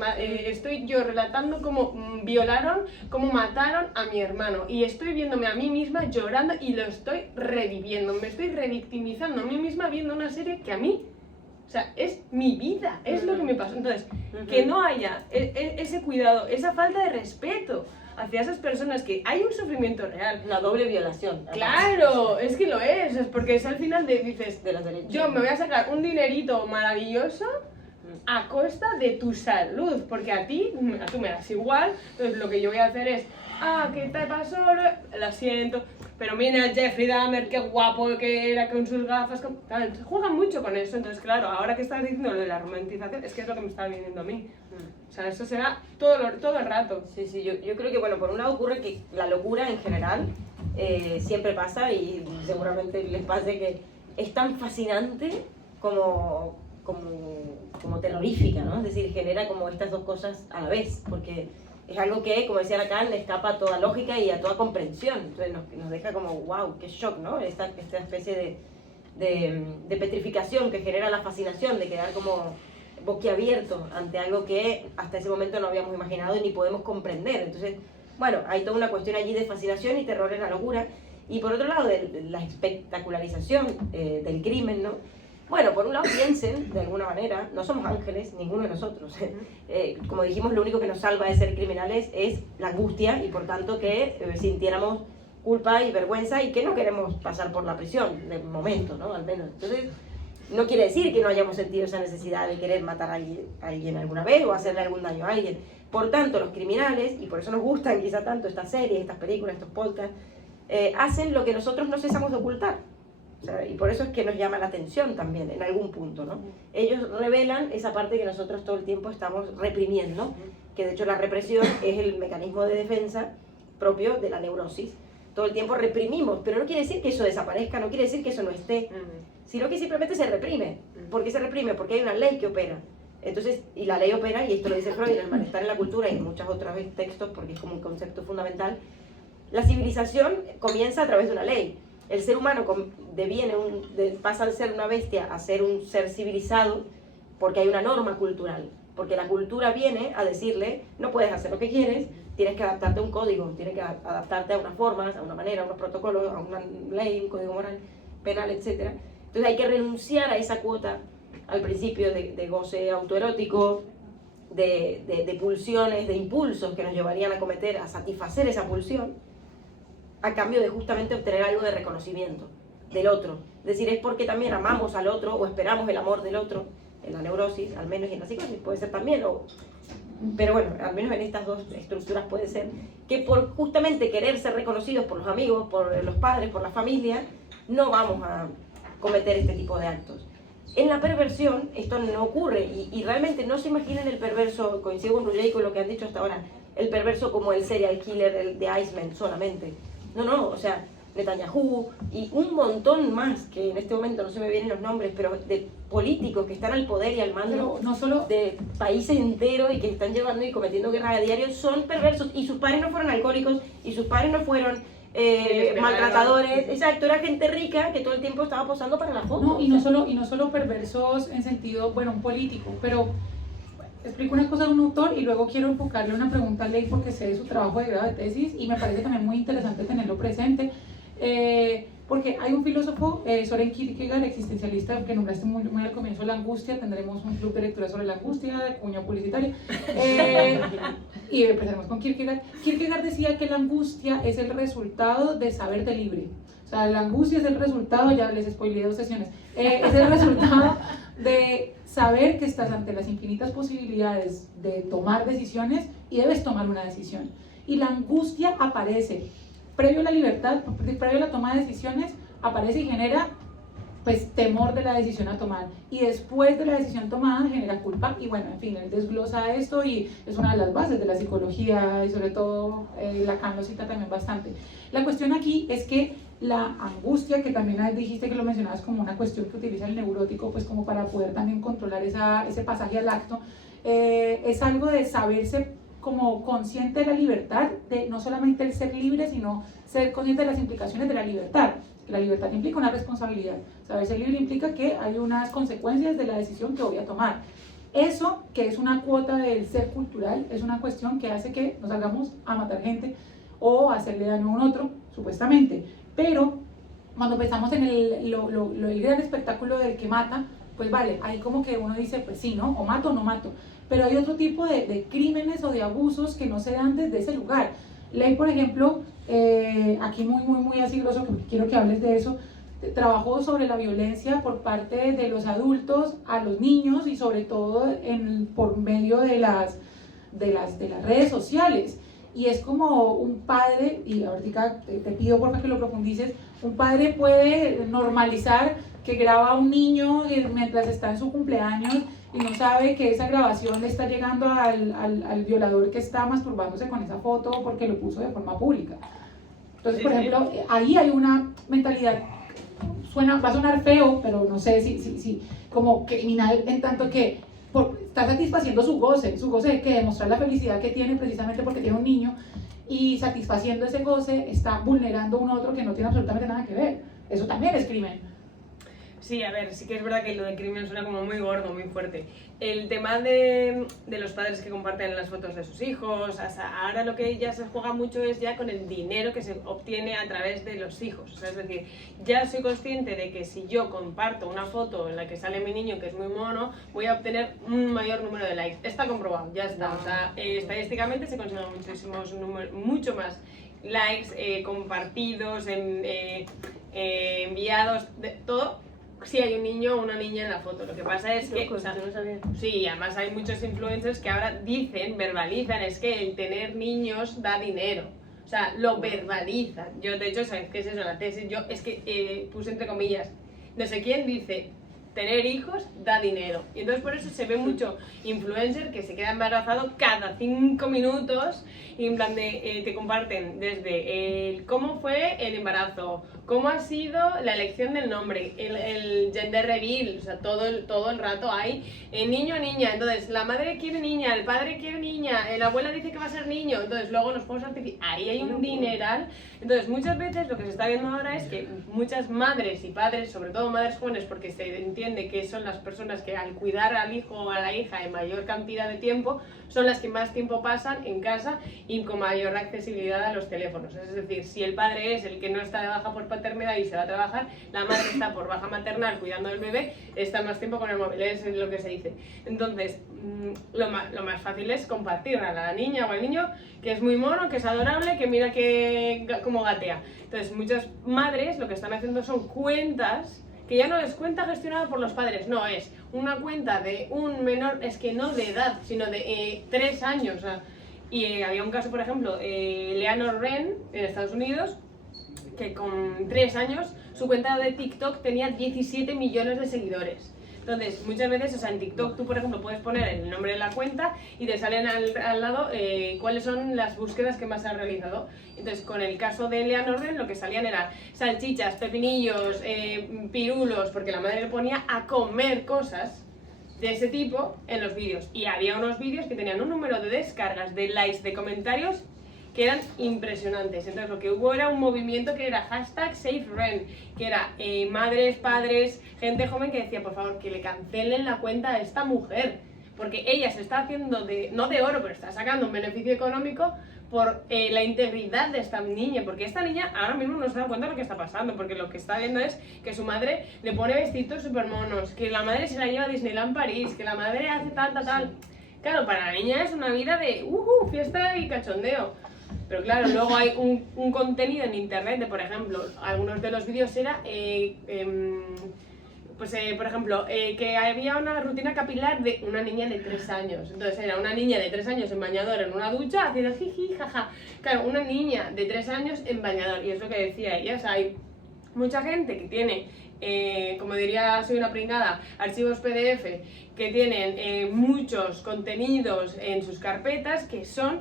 estoy yo relatando cómo violaron, cómo mataron a mi hermano, y estoy viéndome a mí misma llorando y lo estoy reviviendo, me estoy revictimizando a mí misma viendo una serie que a mí, o sea, es mi vida, es lo que me pasó. Entonces, que no haya ese cuidado, esa falta de respeto hacia esas personas, que hay un sufrimiento real. La doble violación. Claro, es que lo es porque es al final dices, De los derechos. yo me voy a sacar un dinerito maravilloso a costa de tu salud, porque a tú me das igual, entonces lo que yo voy a hacer es, ¿qué te pasó? Lo siento, pero mira Jeffrey Dahmer, qué guapo que era con sus gafas, juegan mucho con eso, entonces claro, ahora que estás diciendo lo de la romantización, es que es lo que me está viniendo a mí. O sea, eso será todo el rato. Sí, yo creo que, bueno, por un lado ocurre que la locura en general siempre pasa, y seguramente les pase que es tan fascinante como terrorífica, ¿no? Es decir, genera como estas dos cosas a la vez, porque es algo que, como decía Lacan, escapa a toda lógica y a toda comprensión. Entonces nos deja como, wow, qué shock, ¿no? Esta especie de petrificación que genera la fascinación, de quedar como boquiabierto ante algo que hasta ese momento no habíamos imaginado y ni podemos comprender. Entonces, bueno, hay toda una cuestión allí de fascinación y terror en la locura. Y por otro lado, de la espectacularización del crimen, ¿no? Bueno, por un lado piensen, de alguna manera, no somos ángeles, ninguno de nosotros. Como dijimos, lo único que nos salva de ser criminales es la angustia, y por tanto que sintiéramos culpa y vergüenza y que no queremos pasar por la prisión, de momento, ¿no? Al menos. Entonces, no quiere decir que no hayamos sentido esa necesidad de querer matar a alguien alguna vez o hacerle algún daño a alguien. Por tanto, los criminales, y por eso nos gustan quizá tanto estas series, estas películas, estos podcasts, hacen lo que nosotros no cesamos de ocultar. O sea, y por eso es que nos llama la atención también, en algún punto, ¿no? Ellos revelan esa parte que nosotros todo el tiempo estamos reprimiendo, que de hecho la represión es el mecanismo de defensa propio de la neurosis. Todo el tiempo reprimimos, pero no quiere decir que eso desaparezca, no quiere decir que eso no esté, sino que simplemente se reprime. ¿Por qué se reprime? Porque hay una ley que opera. Entonces, y la ley opera, y esto lo dice Freud en El malestar en la cultura y en muchos otros textos, porque es como un concepto fundamental. La civilización comienza a través de una ley. El ser humano pasa de ser una bestia a ser un ser civilizado porque hay una norma cultural. Porque la cultura viene a decirle, no puedes hacer lo que quieres, tienes que adaptarte a un código, tienes que adaptarte a unas formas, a una manera, a unos protocolos, a una ley, un código moral, penal, etc. Entonces hay que renunciar a esa cuota al principio de goce autoerótico, de pulsiones, de impulsos que nos llevarían a satisfacer esa pulsión, a cambio de justamente obtener algo de reconocimiento del otro. Es decir, es porque también amamos al otro o esperamos el amor del otro, en la neurosis, al menos, y en la psicosis puede ser también, o pero bueno, al menos en estas dos estructuras puede ser, que por justamente querer ser reconocidos por los amigos, por los padres, por la familia, no vamos a cometer este tipo de actos. En la perversión esto no ocurre y realmente no se imaginen el perverso, coincido con Roger y con lo que han dicho hasta ahora, el perverso como el serial killer de Iceman solamente. No, o sea, Netanyahu y un montón más que en este momento no se me vienen los nombres, pero de políticos que están al poder y al mando no solo de países enteros y que están llevando y cometiendo guerras a diario son perversos y sus padres no fueron alcohólicos y sus padres no fueron maltratadores, exacto, era gente rica que todo el tiempo estaba posando para la foto. No, y no solo perversos en sentido, bueno, un político, pero explico una cosa de un autor y luego quiero enfocarle una pregunta a Ley porque sé de su trabajo de grado de tesis y me parece también muy interesante tenerlo presente. Porque hay un filósofo, Soren Kierkegaard, existencialista, que nombraste muy al comienzo, la angustia. Tendremos un club de lectura sobre la angustia, de cuña publicitaria, y empezaremos con Kierkegaard. Kierkegaard decía que la angustia es el resultado de saberte libre. O sea, la angustia es el resultado, ya les spoileé 2 sesiones, es el resultado de saber que estás ante las infinitas posibilidades de tomar decisiones y debes tomar una decisión. Y la angustia aparece previo a la libertad, previo a la toma de decisiones, aparece y genera pues temor de la decisión a tomar, y después de la decisión tomada genera culpa, y bueno, en fin, él desglosa esto y es una de las bases de la psicología y sobre todo Lacan lo cita también bastante. La cuestión aquí es que la angustia, que también dijiste que lo mencionabas como una cuestión que utiliza el neurótico pues como para poder también controlar ese pasaje al acto, es algo de saberse como consciente de la libertad, de no solamente el ser libre, sino ser consciente de las implicaciones de la libertad. La libertad implica una responsabilidad. Saber ser libre implica que hay unas consecuencias de la decisión que voy a tomar. Eso, que es una cuota del ser cultural, es una cuestión que hace que nos hagamos a matar gente o hacerle daño a un otro, supuestamente. Pero cuando pensamos en el gran espectáculo del que mata, pues vale, ahí como que uno dice, pues sí, ¿no? O mato o no mato. Pero hay otro tipo de crímenes o de abusos que no se dan desde ese lugar. Ley, por ejemplo, aquí muy así grosso, que quiero que hables de eso, trabajó sobre la violencia por parte de los adultos a los niños y sobre todo por medio de las redes sociales. Y es como un padre, y ahorita te pido por favor que lo profundices, un padre puede normalizar que graba a un niño mientras está en su cumpleaños y no sabe que esa grabación le está llegando al violador que está masturbándose con esa foto porque lo puso de forma pública. Entonces, por ejemplo, ahí hay una mentalidad, va a sonar feo, pero no sé si como criminal, en tanto que está satisfaciendo su goce de que demostrar la felicidad que tiene precisamente porque tiene un niño, y satisfaciendo ese goce está vulnerando a un otro que no tiene absolutamente nada que ver. Eso también es crimen. Sí, a ver, sí que es verdad que lo de crimen suena como muy gordo, muy fuerte. El tema de los padres que comparten las fotos de sus hijos, ahora lo que ya se juega mucho es ya con el dinero que se obtiene a través de los hijos. O sea, es decir, ya soy consciente de que si yo comparto una foto en la que sale mi niño que es muy mono, voy a obtener un mayor número de likes. Está comprobado, ya está. O sea, estadísticamente se consiguen mucho más likes, compartidos, enviados, todo. Si hay un niño o una niña en la foto. Lo que pasa es que, o sea, sí, además hay muchos influencers que ahora dicen, verbalizan, es que el tener niños da dinero. O sea, lo verbalizan. Yo, de hecho, ¿sabes qué es eso? La tesis, yo es que puse entre comillas, no sé quién dice, tener hijos da dinero. Y entonces por eso se ve mucho influencer que se queda embarazado cada 5 minutos y en plan de, te comparten desde cómo fue el embarazo, cómo ha sido la elección del nombre, el gender reveal, o sea, todo el rato hay niño o niña. Entonces la madre quiere niña, el padre quiere niña, la abuela dice que va a ser niño, entonces luego los juegos artificiales, ahí hay un dineral. Entonces muchas veces lo que se está viendo ahora es que muchas madres y padres, sobre todo madres jóvenes, porque se entiende que son las personas que al cuidar al hijo o a la hija en mayor cantidad de tiempo, son las que más tiempo pasan en casa y con mayor accesibilidad a los teléfonos. Es decir, si el padre es el que no está de baja por paternidad y se va a trabajar, la madre está por baja maternal cuidando del bebé, está más tiempo con el móvil, es lo que se dice. Entonces, lo más fácil es compartir a la niña o al niño que es muy mono, que es adorable, que mira cómo gatea. Entonces, muchas madres lo que están haciendo son cuentas que ya no es cuenta gestionada por los padres, no, es una cuenta de un menor, es que no de edad, sino de 3 años. O sea, y había un caso, por ejemplo, Leanor Wren en Estados Unidos, que con 3 años su cuenta de TikTok tenía 17 millones de seguidores. Entonces, muchas veces, o sea, en TikTok tú, por ejemplo, puedes poner el nombre de la cuenta y te salen al lado cuáles son las búsquedas que más has realizado. Entonces, con el caso de Leanor Wren, lo que salían era salchichas, pepinillos, pirulos, porque la madre le ponía a comer cosas de ese tipo en los vídeos. Y había unos vídeos que tenían un número de descargas, de likes, de comentarios que eran impresionantes. Entonces lo que hubo era un movimiento que era #SaveWren, que era madres, padres, gente joven que decía, por favor, que le cancelen la cuenta a esta mujer, porque ella se está haciendo no de oro, pero está sacando un beneficio económico por la integridad de esta niña, porque esta niña ahora mismo no se da cuenta de lo que está pasando, porque lo que está viendo es que su madre le pone vestidos super monos, que la madre se la lleva a Disneyland París, que la madre hace tal. Claro, para la niña es una vida de fiesta y cachondeo. Pero claro, luego hay un contenido en internet de, por ejemplo, algunos de los vídeos era, por ejemplo, que había una rutina capilar de una niña de 3 años. Entonces era una niña de 3 años en bañador en una ducha haciendo jiji, jaja. Claro, una niña de 3 años en bañador. Y es lo que decía ella, o sea, hay mucha gente que tiene, como diría Soy una pringada, archivos PDF que tienen muchos contenidos en sus carpetas que son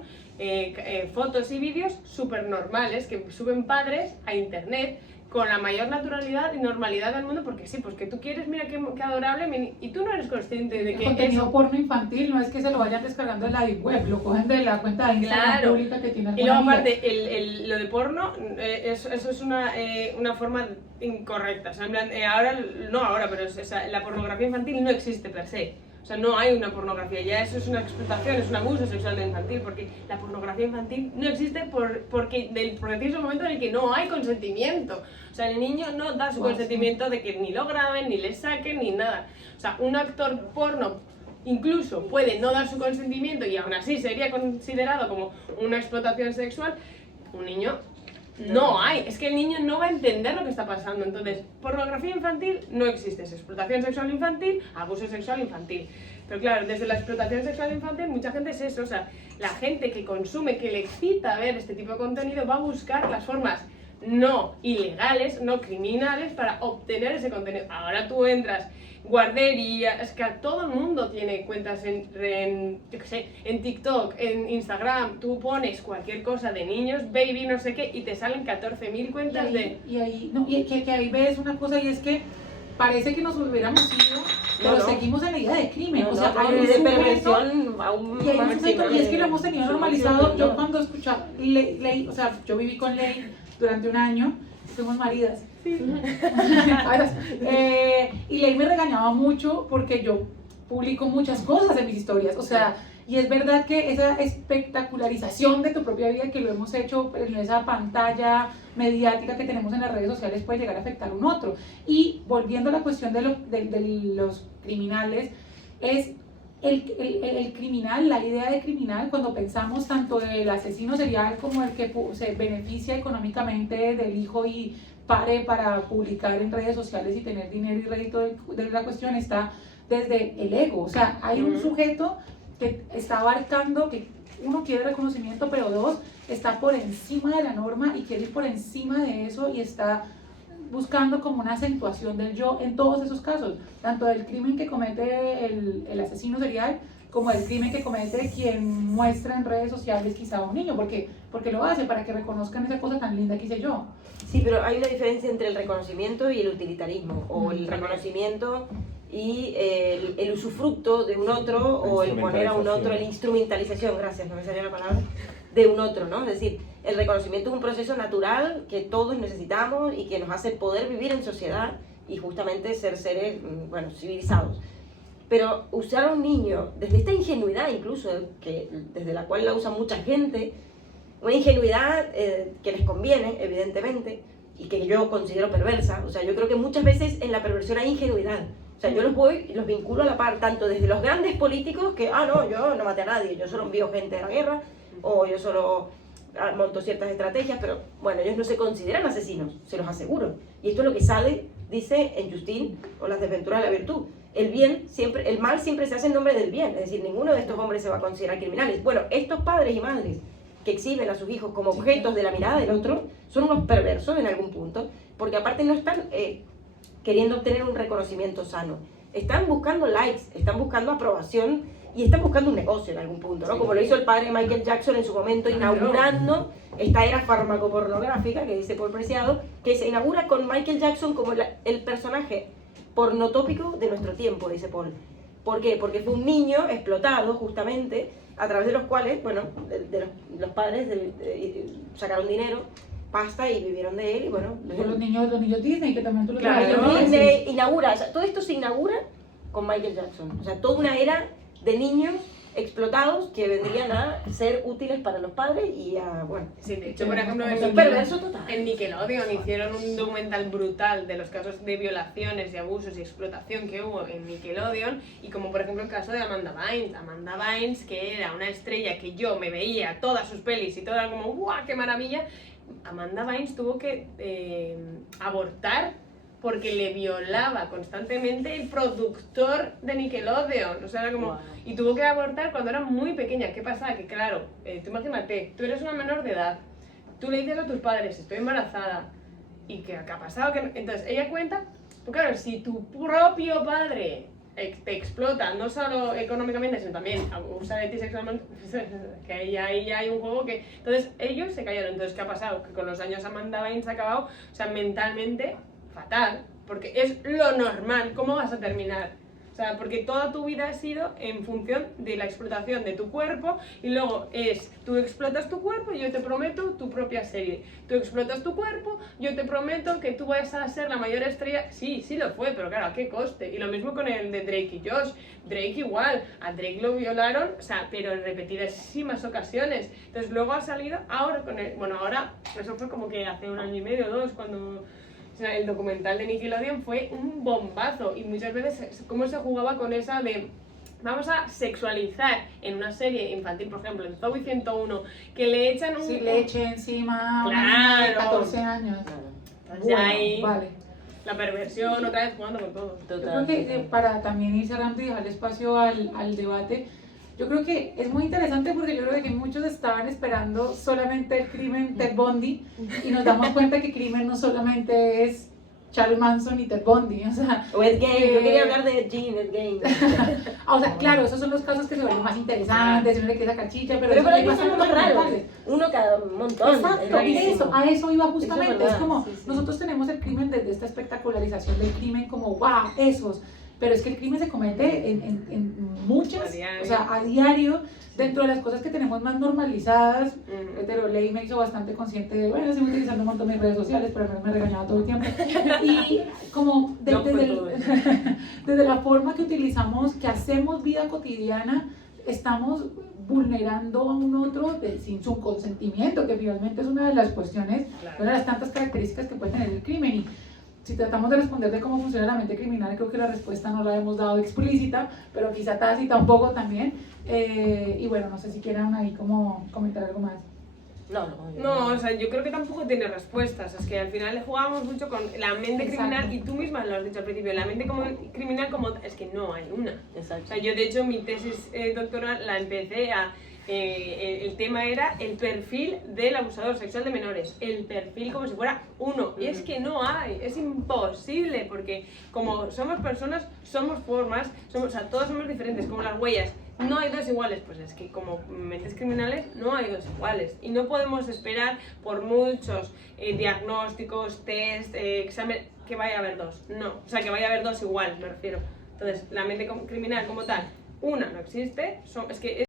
fotos y vídeos súper normales que suben padres a internet con la mayor naturalidad y normalidad del mundo, porque sí, pues que tú quieres, mira qué adorable, y tú no eres consciente de que contenido eso... porno infantil no es que se lo vayan descargando de la deep web, lo cogen de la cuenta de Instagram pública que tiene. Y luego aparte, lo de porno, eso es una forma incorrecta, o sea, en plan, pero la pornografía infantil no existe per se. O sea, no hay una pornografía, ya eso es una explotación, es un abuso sexual de infantil, porque la pornografía infantil no existe porque del preciso momento en el que no hay consentimiento. O sea, el niño no da su consentimiento de que ni lo graben, ni le saquen, ni nada. O sea, un actor porno incluso puede no dar su consentimiento y aún así sería considerado como una explotación sexual. Un niño no hay, es que el niño no va a entender lo que está pasando. Entonces, pornografía infantil no existe, es explotación sexual infantil, abuso sexual infantil. Pero claro, desde la explotación sexual infantil mucha gente es eso, o sea, la gente que consume, que le excita ver este tipo de contenido va a buscar las formas no ilegales, no criminales para obtener ese contenido. Ahora tú entras, guardería, es que todo el mundo tiene cuentas en TikTok, en Instagram, tú pones cualquier cosa de niños, baby, no sé qué, y te salen 14.000 cuentas que ahí ves una cosa, y es que parece que nos hubiéramos ido, pero seguimos en la idea de crimen, o sea, hay un de sujeto, perversión a un y hay un sujeto, y es que lo hemos tenido normalizado. Yo no. cuando escuchaba Ley, o sea, yo viví con Ley durante un año, fuimos maridas. Sí. Y Ley me regañaba mucho porque yo publico muchas cosas en mis historias, o sea, y es verdad que esa espectacularización de tu propia vida que lo hemos hecho en esa pantalla mediática que tenemos en las redes sociales puede llegar a afectar a un otro. Y volviendo a la cuestión de los criminales, es el criminal, la idea de criminal, cuando pensamos tanto del asesino serial como el que se beneficia económicamente del hijo y pare para publicar en redes sociales y tener dinero y rédito de la cuestión, está desde el ego. O sea, hay un sujeto que está abarcando, que uno quiere reconocimiento, pero dos, está por encima de la norma y quiere ir por encima de eso y está buscando como una acentuación del yo en todos esos casos, tanto del crimen que comete el asesino serial como del crimen que comete quien muestra en redes sociales quizá a un niño, porque lo hace para que reconozcan esa cosa tan linda que hice yo. Sí, pero hay una diferencia entre el reconocimiento y el utilitarismo, o el reconocimiento y el usufructo de un otro, o el poner a un otro, la instrumentalización, gracias, no me salía la palabra, de un otro, ¿no? Es decir, el reconocimiento es un proceso natural que todos necesitamos y que nos hace poder vivir en sociedad y justamente ser seres, bueno, civilizados. Pero usar a un niño desde esta ingenuidad incluso, que desde la cual la usa mucha gente, una ingenuidad que les conviene, evidentemente, y que yo considero perversa. O sea, yo creo que muchas veces en la perversión hay ingenuidad. O sea, yo los vinculo a la par, tanto desde los grandes políticos que, no, yo no maté a nadie, yo solo envío gente a la guerra, o yo solo monto ciertas estrategias, pero bueno, ellos no se consideran asesinos, se los aseguro. Y esto es lo que sale dice en Justine, o las desventuras de la virtud, el mal siempre se hace en nombre del bien, es decir, ninguno de estos hombres se va a considerar criminales. Bueno, estos padres y madres que exhiben a sus hijos como objetos de la mirada del otro, son unos perversos en algún punto, porque aparte no están queriendo obtener un reconocimiento sano, están buscando likes, están buscando aprobación y están buscando un negocio en algún punto, ¿no? Como lo hizo el padre Michael Jackson en su momento, inaugurando esta era farmacopornográfica que dice Paul Preciado, que se inaugura con Michael Jackson como el personaje pornotópico de nuestro tiempo, dice Paul. ¿Por qué? Porque fue un niño explotado justamente, a través de los cuales, bueno, los padres sacaron dinero, pasta y vivieron de él y bueno. Los niños Disney, que también tú lo Claro, traes. Disney inaugura, o sea, todo esto se inaugura con Michael Jackson. O sea, toda una era de niños explotados que vendrían a ser útiles para los padres y a, bueno. Sí, de hecho, por ejemplo, Es un perverso total. en Nickelodeon hicieron un documental brutal de los casos de violaciones y abusos y explotación que hubo en Nickelodeon, y como por ejemplo el caso de Amanda Bynes, que era una estrella que yo me veía todas sus pelis y todo era como ¡guau, qué maravilla! Amanda Bynes tuvo que abortar porque le violaba constantemente el productor de Nickelodeon, o sea, era como... Wow. Y tuvo que abortar cuando era muy pequeña. ¿Qué pasa? Que claro, tú imagínate, tú eres una menor de edad, tú le dices a tus padres, estoy embarazada, ¿y qué ha pasado? Entonces ella cuenta, pues claro, si tu propio padre te explota, no solo económicamente, sino también abusa de ti sexualmente, que ahí ya hay un juego que... Entonces ellos se cayeron. Entonces, ¿qué ha pasado? Que con los años Amanda Bynes ha acabado, o sea, mentalmente fatal, porque es lo normal. ¿Cómo vas a terminar? O sea, porque toda tu vida ha sido en función de la explotación de tu cuerpo, y luego tú explotas tu cuerpo y yo te prometo tu propia serie. Tú explotas tu cuerpo, yo te prometo que tú vas a ser la mayor estrella. Sí, sí lo fue, pero claro, ¿a qué coste? Y lo mismo con el de Drake y Josh. Drake igual, a Drake lo violaron, o sea, pero en repetidísimas ocasiones. Entonces luego ha salido ahora con el... Bueno, ahora, eso fue como que hace 1 año y medio o 2, cuando... O sea, el documental de Nickelodeon fue un bombazo, y muchas veces cómo se jugaba con esa de vamos a sexualizar en una serie infantil, por ejemplo, en Zoey 101, que le echan un... Sí, leche encima a una niña de 14 años. Claro. Ya ahí Vale. la perversión, otra vez jugando con todo. Yo creo que para también ir cerrando y dejar espacio al debate, yo creo que es muy interesante porque yo creo que muchos estaban esperando solamente el crimen Ted Bundy, y nos damos cuenta que crimen no solamente es Charles Manson y Ted Bundy, o sea... O Ed Gein, yo quería hablar de Ed Gein. O sea, claro, esos son los casos que se vuelven más interesantes, uno le quiere sacar chicha, pero Pero hay para mí son los más raros. Uno cada montón. Exacto, rarísimo. a eso iba justamente. Eso es Es verdad, como, sí, sí. nosotros tenemos el crimen desde esta espectacularización del crimen como, wow, esos. Pero es que el crimen se comete en muchas, o sea, a diario, dentro de las cosas que tenemos más normalizadas. Heteroley me hizo bastante consciente de, bueno, estoy utilizando un montón de redes sociales, pero a mí me regañaba todo el tiempo. Y como desde la forma que utilizamos, que hacemos vida cotidiana, estamos vulnerando a un otro sin su consentimiento, que finalmente es una de las cuestiones, una de las tantas características que puede tener el crimen. Y si tratamos de responder de cómo funciona la mente criminal, creo que la respuesta no la hemos dado explícita, pero quizá tácita un poco también. Y bueno, no sé si quieran ahí como comentar algo más. No, o sea, yo creo que tampoco tiene respuestas. Es que al final le jugamos mucho con la mente criminal, y tú misma lo has dicho al principio, la mente criminal como... Es que no hay una. Exacto. O sea, yo de hecho mi tesis doctoral la empecé a... el tema era el perfil del abusador sexual de menores, el perfil como si fuera uno, y es que no hay, es imposible, porque como somos personas, somos formas, o sea, todos somos diferentes, como las huellas, no hay dos iguales. Pues es que como mentes criminales no hay dos iguales, y no podemos esperar por muchos diagnósticos, test, exámenes, que vaya a haber dos, no, o sea, que vaya a haber dos iguales, me refiero. Entonces, la mente criminal como tal, una no existe, es que